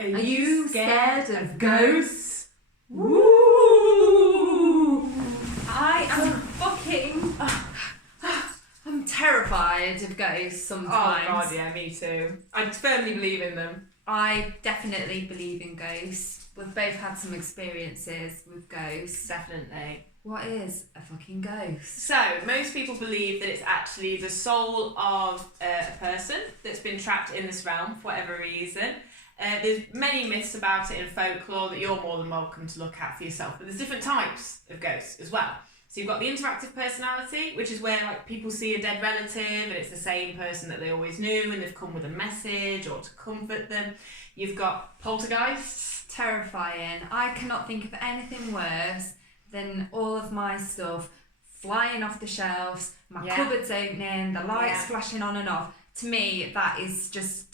Are you scared of ghosts? Woo! I am fucking... I'm terrified of ghosts sometimes. Oh god, yeah, me too. I firmly believe in them. I definitely believe in ghosts. We've both had some experiences with ghosts. Definitely. What is a fucking ghost? So, most people believe that it's actually the soul of a person that's been trapped in this realm for whatever reason. There's many myths about it in folklore that you're more than welcome to look at for yourself, but there's different types of ghosts as well. So you've got the interactive personality, which is where like people see a dead relative and it's the same person that they always knew and they've come with a message or to comfort them. You've got poltergeists. Terrifying. I cannot think of anything worse than all of my stuff flying off the shelves, my cupboards opening, the lights flashing on and off. To me, that is just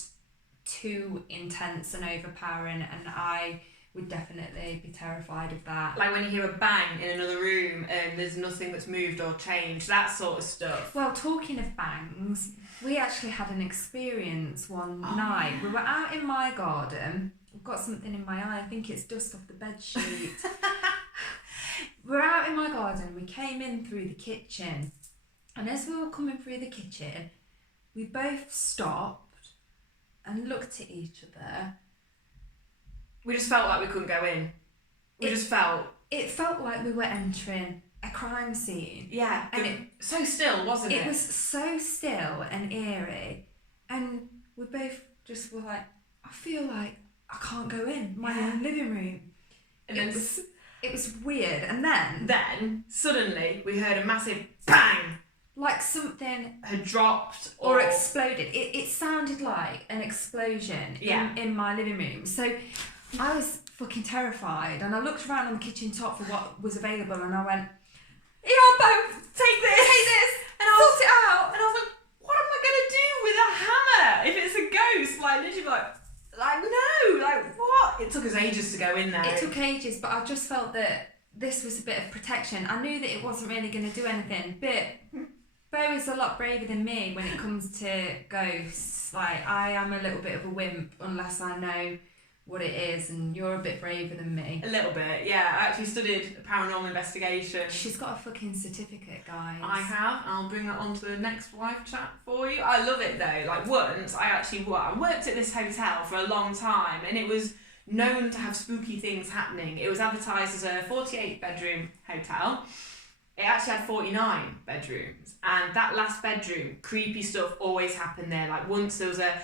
too intense and overpowering, and I would definitely be terrified of that. Like when you hear a bang in another room and there's nothing that's moved or changed, that sort of stuff. Well, talking of bangs, we actually had an experience one night. We were out in my garden. I've got something in my eye. I think it's dust off the bed sheet. We're out in my garden. We came in through the kitchen, and as we were coming through the kitchen, we both stopped and looked at each other. We just felt like we couldn't go in. It felt like we were entering a crime scene. Yeah, and it so still, wasn't it? It was so still and eerie, and we both just were like, I feel like I can't go in my own living room. And it was weird, and then suddenly we heard a massive bang. Like something had dropped or exploded. It sounded like an explosion in my living room. So I was fucking terrified, and I looked around on the kitchen top for what was available, and I went, "Yeah, both take this, and I'll sort it out." And I was like, "What am I gonna do with a hammer if it's a ghost?" Like literally, no, what? It took us ages to go in there. It took ages, but I just felt that this was a bit of protection. I knew that it wasn't really going to do anything, but Bo is a lot braver than me when it comes to ghosts. Like, I am a little bit of a wimp unless I know what it is, and you're a bit braver than me. A little bit, yeah. I actually studied paranormal investigation. She's got a fucking certificate, guys. I have. I'll bring that on to the next live chat for you. I love it though. Like once, I worked at this hotel for a long time, and it was known to have spooky things happening. It was advertised as a 48-bedroom hotel. It actually had 49 bedrooms, and that last bedroom, creepy stuff always happened there. Like once there was a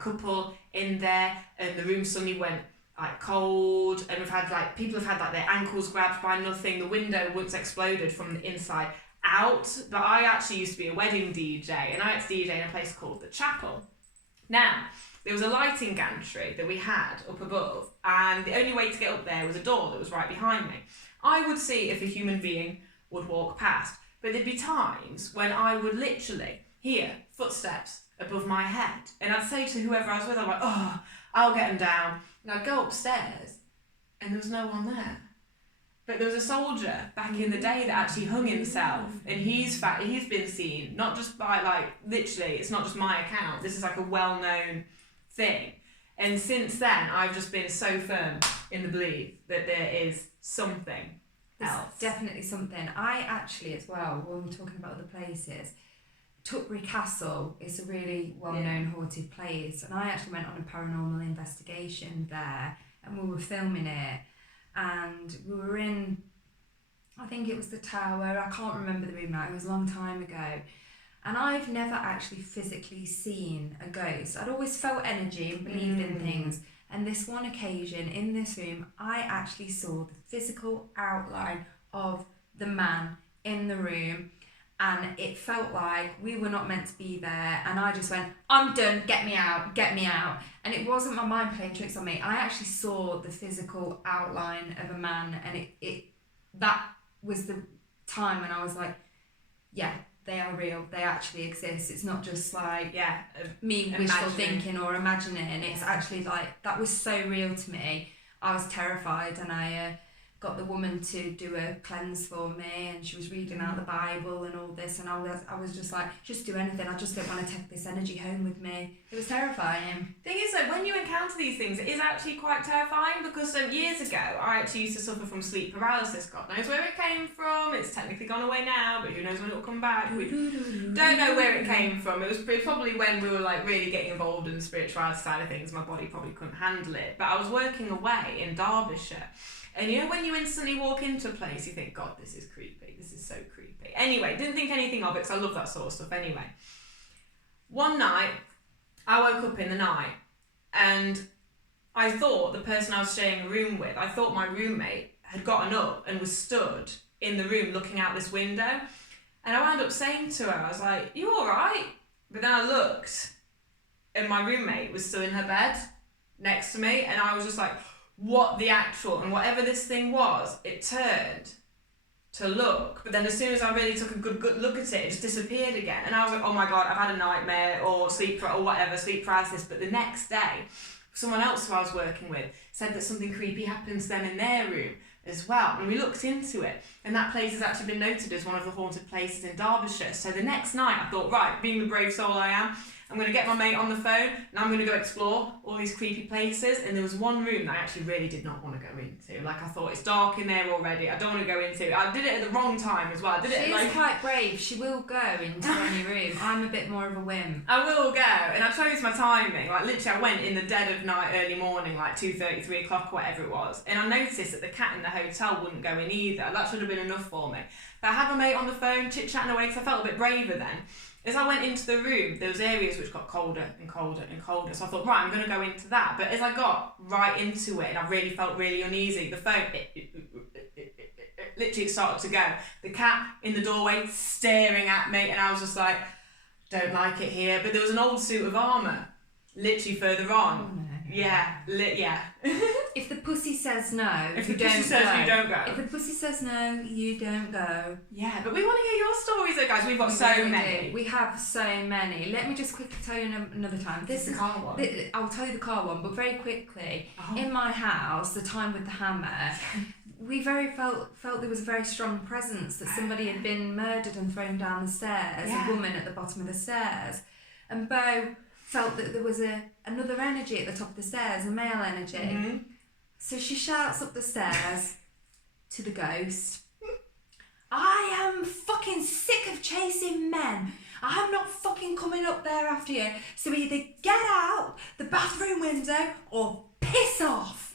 couple in there, and the room suddenly went like cold, and we've had like people have had like their ankles grabbed by nothing. The window once exploded from the inside out. But I actually used to be a wedding DJ, and I had to DJ in a place called the Chapel. Now there was a lighting gantry that we had up above, and the only way to get up there was a door that was right behind me. I would see if a human being would walk past, but there'd be times when I would literally hear footsteps above my head, and I'd say to whoever I was with, I'm like, "Oh, I'll get them down," and I'd go upstairs and there was no one there. But there was a soldier back in the day that actually hung himself, and he's been seen, not just by like, literally, it's not just my account, this is like a well-known thing. And since then I've just been so firm in the belief that there is something else. Definitely something. I actually, as well, when we're talking about other places, Tutbury Castle is a really well-known haunted place, and I actually went on a paranormal investigation there, and we were filming it, and we were in, I think it was the tower, I can't remember the room now, it was a long time ago, and I've never actually physically seen a ghost. I'd always felt energy and believed in things. And this one occasion in this room, I actually saw the physical outline of the man in the room, and it felt like we were not meant to be there, and I just went, "I'm done, get me out. And it wasn't my mind playing tricks on me. I actually saw the physical outline of a man, and that was the time when I was like, yeah, they are real, they actually exist. It's not just like me wishful thinking or imagining. It's actually like, that was so real to me. I was terrified, and I got the woman to do a cleanse for me, and she was reading out the Bible and all this, and I was just like, just do anything, I just don't want to take this energy home with me. It was terrifying. Thing is though, when you encounter these things, it is actually quite terrifying because years ago I actually used to suffer from sleep paralysis. God knows where it came from. It's technically gone away now, but who knows when it will come back. We don't know where it came from. It was probably when we were like really getting involved in the spirituality side of things. My body probably couldn't handle it. But I was working away in Derbyshire. And you know when you instantly walk into a place, you think, God, this is creepy. This is so creepy. Anyway, didn't think anything of it because I love that sort of stuff anyway. One night, I woke up in the night and I thought the person I was sharing a room with, I thought my roommate had gotten up and was stood in the room looking out this window. And I wound up saying to her, I was like, you all right? But then I looked and my roommate was still in her bed next to me. And I was just like, what the actual, and whatever this thing was, it turned to look, but then as soon as I really took a good look at it, it just disappeared again. And I was like, oh my God, I've had a nightmare or sleep paralysis. But the next day, someone else who I was working with said that something creepy happened to them in their room as well. And we looked into it, and that place has actually been noted as one of the haunted places in Derbyshire. So the next night I thought, right, being the brave soul I am, I'm going to get my mate on the phone and I'm going to go explore all these creepy places. And there was one room that I actually really did not want to go into. Like I thought, it's dark in there already. I don't want to go into it. I did it at the wrong time as well. She is quite brave. She will go into any room. I'm a bit more of a wimp. I will go. And I chose my timing. Like literally I went in the dead of night, early morning, like 2:30, 3 o'clock, whatever it was. And I noticed that the cat in the hotel wouldn't go in either. That should have been enough for me. But I had my mate on the phone, chit-chatting away because I felt a bit braver then. As I went into the room, there was areas which got colder and colder and colder. So I thought, right, I'm going to go into that. But as I got right into it and I really felt really uneasy, the phone, literally started to go. The cat in the doorway staring at me, and I was just like, don't like it here. But there was an old suit of armour literally further on. Oh, no. Yeah, yeah. If the pussy says no, If you the pussy says you don't go. If the pussy says no, you don't go. Yeah, but we want to hear your stories though, guys. We've got so many. We have so many. Let me just quickly tell you another time. This is the car one. I'll tell you the car one, but very quickly. Oh. In my house, the time with the hammer, we felt there was a very strong presence that somebody had been murdered and thrown down the stairs, Yeah. a woman at the bottom of the stairs. And Beau felt that there was another energy at the top of the stairs, a male energy. Mm-hmm. So she shouts up the stairs to the ghost, I am fucking sick of chasing men. I'm not fucking coming up there after you. So either get out the bathroom window or piss off.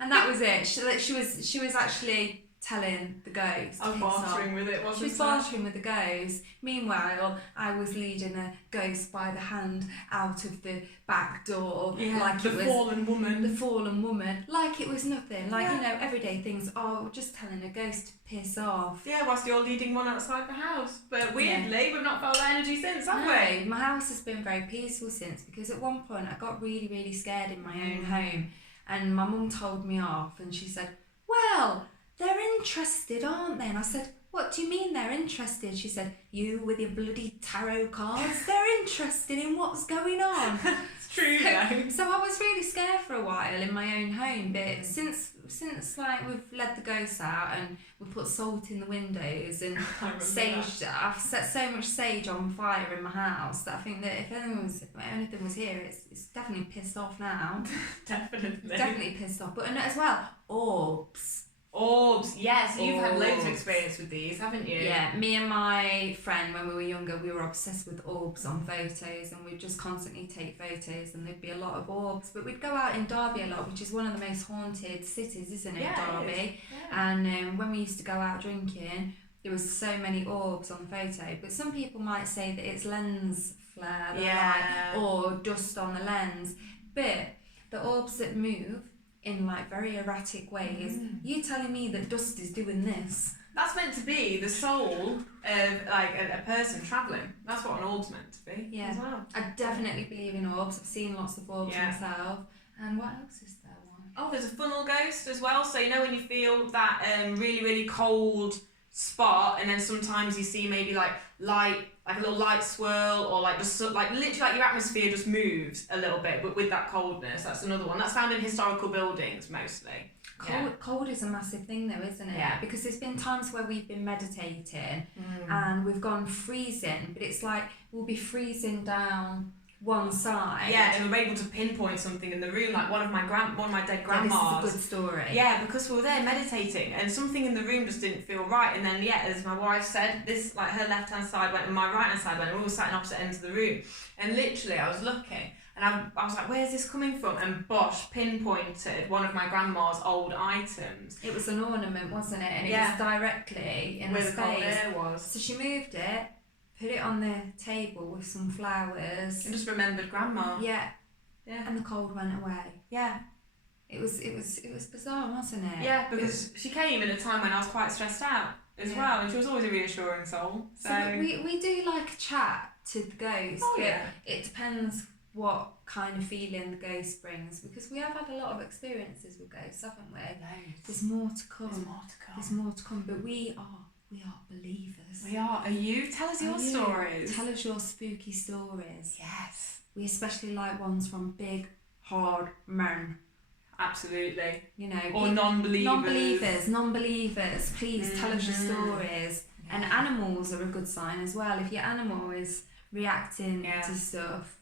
And that was it. She was actually telling the ghost. I was bartering with it, wasn't She was bartering with the ghost. Meanwhile, I was leading a ghost by the hand out of the back door. Yeah, like the it was fallen woman. The fallen woman. Like it was nothing. Like, you know, everyday things. Oh, just telling a ghost to piss off. Yeah, whilst you're leading one outside the house. But weirdly, we've not felt that energy since, have we? No, my house has been very peaceful since, because at one point I got really, really scared in my own home, and my mum told me off, and she said, well, they're interested, aren't they? And I said, what do you mean they're interested? She said, you with your bloody tarot cards, they're interested in what's going on. It's true, though. So I was really scared for a while in my own home, but since like we've let the ghosts out and we put salt in the windows and sage, I've set so much sage on fire in my house that I think that if anything was here, it's definitely pissed off now. Definitely pissed off. But and as well, orbs. Orbs, yes, you've had loads of experience with these, haven't you? Yeah, me and my friend, when we were younger, we were obsessed with orbs on photos, and we'd just constantly take photos, and there'd be a lot of orbs. But we'd go out in Derby a lot, which is one of the most haunted cities, isn't it, Derby? It is. Yeah. And when we used to go out drinking, there was so many orbs on the photo. But some people might say that it's lens flare, the light, or dust on the lens. But the orbs that move in like very erratic ways. You telling me that dust is doing this? That's meant to be the soul of like a person travelling. That's what an orb's meant to be as well. I definitely believe in orbs. I've seen lots of orbs myself. And what else is there one? Oh, there's a funnel ghost as well. So you know when you feel that really, really cold spot, and then sometimes you see maybe like light, like a little light swirl, or like just like literally like your atmosphere just moves a little bit, but with that coldness. That's another one. That's found in historical buildings mostly. Cold is a massive thing though, isn't it? Yeah. Because there's been times where we've been meditating and we've gone freezing, but it's like we'll be freezing down one side. Yeah, and we were able to pinpoint something in the room, like one of my dead grandmas. This is a good story. Yeah, because we were there meditating, and something in the room just didn't feel right. And then, yeah, as my wife said, this, like, her left hand side went and my right hand side went, and we all sat in opposite ends of the room. And literally, I was looking, and I was like, "Where's this coming from?" And Bosch pinpointed one of my grandma's old items. It was an ornament, wasn't it? And it Yeah. was directly in Where the the cold space. air was. So she moved it, put it on the table with some flowers. I just remembered Grandma. Yeah, Yeah. and the cold went away. Yeah. It was bizarre, wasn't it? Yeah, because she came in a time when I was quite stressed out as Yeah. well, and she was always a reassuring soul. So we do like a chat to the ghost, Oh, but yeah. it depends what kind of feeling the ghost brings, because we have had a lot of experiences with ghosts, haven't we? There's more to come. There's more to come, but we are believers. We are. Are you? Tell us your Are you? stories. Tell us your spooky stories. Yes. We especially like ones from big, hard men. Absolutely. You know, Or non-believers. Non-believers. Please tell us your Mhm. stories. And Yeah. animals are a good sign as well. If your animal is reacting Yeah. to stuff,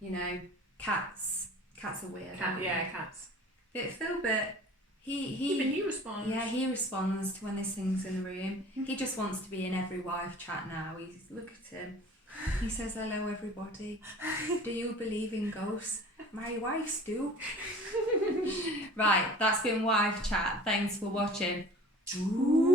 you know, cats are weird. Cat, aren't yeah, they? cats. But Philbert, he Even he responds. yeah, he responds to when there's things in the room. He just wants to be in every wife chat now. Look at him. He says, "Hello, everybody. Do you believe in ghosts? My wives do." Right, that's been wife chat. Thanks for watching. Ooh.